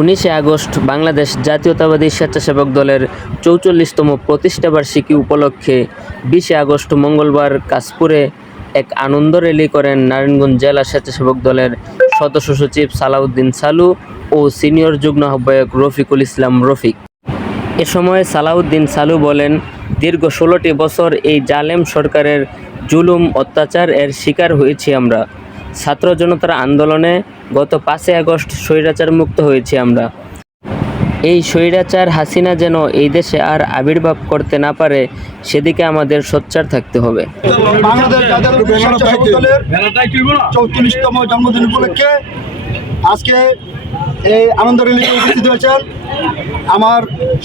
19শে August Bangladesh জাতীয়তাবাদী স্বেচ্ছাসেবক দলের ৪৪তম প্রতিষ্ঠাবার্ষিকী উপলক্ষে 20শে আগস্ট মঙ্গলবার কাশপুরে এক আনন্দ র্যালি করেন নারায়ণগঞ্জ জেলা স্বেচ্ছাসেবক দলের সদস্য সচিব সালাউদ্দিন সালু ও সিনিয়র যুগ্ম আহ্বায়ক রফিকুল ইসলাম রফিক। এ সময় সালাউদ্দিন সালু বলেন, দীর্ঘ 16টি বছর এই জালেম সরকারের জুলুম অত্যাচার এর শিকার হয়েছি আমরা। ছাত্র জনতার আন্দোলনে গত 5 আগস্ট স্বৈরাচার মুক্ত হয়েছি আমরা। এই স্বৈরাচার হাসিনা যেন এই দেশে আর আবির্ভাব করতে না পারে সেদিকে আমাদের সোচ্চার থাকতে হবে। বাংলাদেশ জাতীয়তাবাদী স্বেচ্ছাসেবক দলের ৪৪তম জন্মদিন উপলক্ষে আজকে এই আনন্দ র্যালিতে উপস্থিত হয়েছেন আমার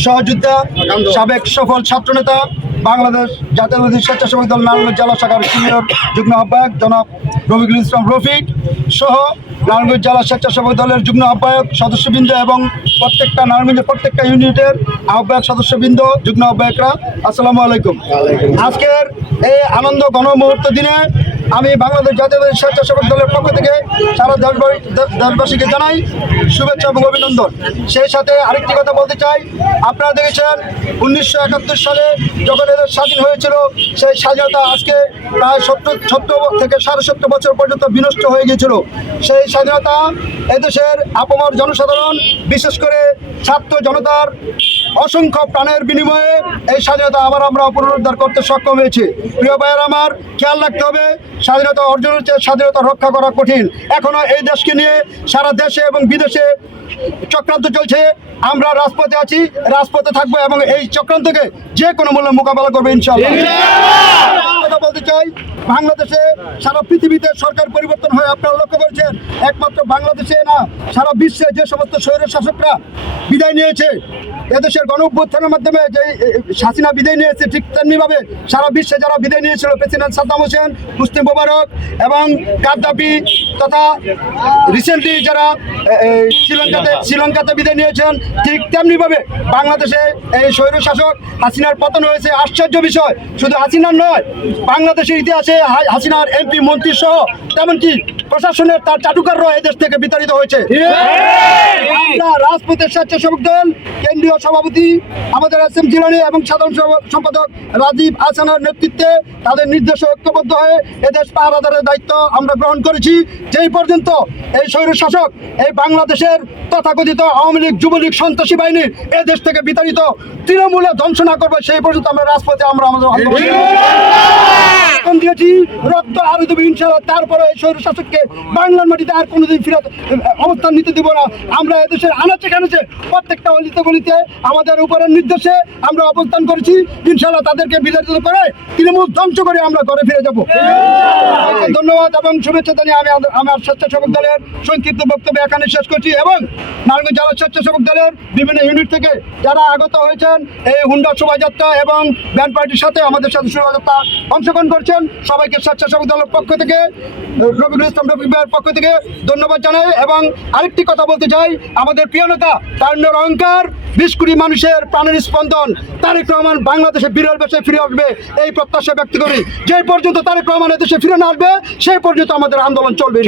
সহযোদ্ধা সাবেক সফল ছাত্রনেতা বাংলাদেশ জাতীয়তাবাদী স্বেচ্ছাসেবক দল নারায়ণগঞ্জ জেলা শাখার সিনিয়র যুগ্ম আহ্বায়ক জনাব রফিকুল ইসলাম রফিক সহ নারায়ণগঞ্জ জেলা স্বেচ্ছাসেবক দলের যুগ্ম আহ্বায়ক সদস্যবৃন্দ এবং প্রত্যেকটা নারায়ণগঞ্জের প্রত্যেকটা ইউনিটের আহ্বায়ক সদস্যবৃন্দ যুগ্ম আহ্বায়করা, আসসালামু আলাইকুম। আজকের এই আনন্দ গণমুহূর্ত দিনে আমি বাংলাদেশ জাতীয়তাবাদী স্বেচ্ছাসেবক দলের পক্ষ থেকে সারা দেশবাসীকে জানাই শুভেচ্ছা এবং অভিনন্দন। সেই সাথে আরেকটি কথা বলতে চাই, আপনারা দেখেছেন 1971 সালে যখন এদের স্বাধীন হয়েছিল, সেই স্বাধীনতা আজকে প্রায় 70 থেকে 70 বছর পর্যন্ত বিনষ্ট হয়ে গিয়েছিল। সেই স্বাধীনতা এদেশের আপামর জনসাধারণ, বিশেষ করে ছাত্র জনতার অসংখ্য প্রাণের বিনিময়ে এই স্বাধীনতা আবার আমরা পুনরুদ্ধার করতে সক্ষম হয়েছি। প্রিয় ভাইয়ের আমার, খেয়াল রাখতে হবে, স্বাধীনতা অর্জনের চেয়ে স্বাধীনতা রক্ষা করা কঠিন। এখনো এই দেশকে নিয়ে সারা দেশে এবং বিদেশে চক্রান্ত চলছে। আমরা রাজপথে আছি, রাজপথে থাকবো এবং এই চক্রান্তকে যে কোনো মূল্যে মোকাবেলা করবো ইনশাআল্লাহ। কথা বলতে চাই, বাংলাদেশে সারা পৃথিবীতে সরকার পরিবর্তন হয়ে আপনারা লক্ষ্য করেছেন, একমাত্র বাংলাদেশে না সারা বিশ্বে যে সমস্ত স্বৈর শাসকরা বিদায় নিয়েছে, এদেশের গণ অভ্যুত্থানের মাধ্যমে যে হাসিনা বিদায় নিয়েছে, ঠিক তেমনিভাবে সারা বিশ্বে যারা বিদায় নিয়েছিল, প্রেসিডেন্ট সাদ্দাম হোসেন, হোসনি মোবারক এবং গাদ্দাফি তথা রিসেন্টলি যারা শ্রীলঙ্কাতে বিদায় নিয়েছেন, ঠিক তেমনিভাবে বাংলাদেশে এই স্বৈর শাসক হাসিনার পতন হয়েছে। আশ্চর্য বিষয়, শুধু হাসিনার নয়, বাংলাদেশের ইতিহাসে হাসিনার এমপি মন্ত্রী সহ তেমনকি প্রশাসনের তার চাটুকাররাও এই দেশ থেকে বিতাড়িত হয়েছে। রাজপথের স্বেচ্ছাসেবক দল কেন্দ্রীয় সভাপতি আমাদের এস.এম. জিলানী এবং সাধারণ সম্পাদক রাজীব আহসানের নেতৃত্বে তাদের নির্দেশে ঐক্যবদ্ধ হয়ে এদেশ পাহারাদারের দায়িত্ব আমরা গ্রহণ করেছি। যেই পর্যন্ত এই স্বৈর শাসক এই বাংলাদেশের তথাকথিত আওয়ামী লীগ, যুবলীগ, সন্ত্রাসী বাহিনী এ দেশ থেকে বিতাড়িত তৃণমূলে ধ্বংস না করবে, সেই পর্যন্ত আমরা রাজপথে আমরা আমাদের দিয়েছি, রক্ত আরো দেবে ইনশাআল্লাহ। তারপরে এই স্বৈর শাসককে বাংলার মাটিতে আর কোনোদিন ফিরত অবস্থান নিতে দিব না। আমরা এদেশের আনাচে কানাচে প্রত্যেকটা অলিতে গলিতে আমাদের উপরের নির্দেশে আমরা অবস্থান করেছি। ইনশাআল্লাহ তাদেরকে বিতাড়িত করে তৃণমূল ধ্বংস করে আমরা ঘরে ফিরে যাব। ধন্যবাদ এবং শুভেচ্ছা জানিয়ে আমি আমার স্বেচ্ছাসেবক দলের সংক্ষিপ্ত বক্তব্য এখানে শেষ করছি এবং নারায়ণগঞ্জ জেলা স্বেচ্ছাসেবক দলের বিভিন্ন ইউনিট থেকে যারা আগত হয়েছেন এই হুন্ডা শোভাযাত্রা এবং ব্যান্ড পার্টির সাথে আমাদের সাথে শোভাযাত্রা অংশগ্রহণ করছেন, সবাইকে স্বেচ্ছাসেবক দলের পক্ষ থেকে, রফিকুল ইসলাম রফিক ভাইয়ের পক্ষ থেকে ধন্যবাদ জানাই। এবং আরেকটি কথা বলতে চাই, আমাদের প্রিয় নেতা তারুণ্যের অহংকার, 20 কোটি মানুষের প্রাণের স্পন্দন তারেক রহমান বাংলাদেশে বিরল বেশে ফিরে আসবে এই প্রত্যাশা ব্যক্ত করি। যে পর্যন্ত তারেক রহমান এদেশে ফিরে না আসবে সেই পর্যন্ত আমাদের আন্দোলন চলবে।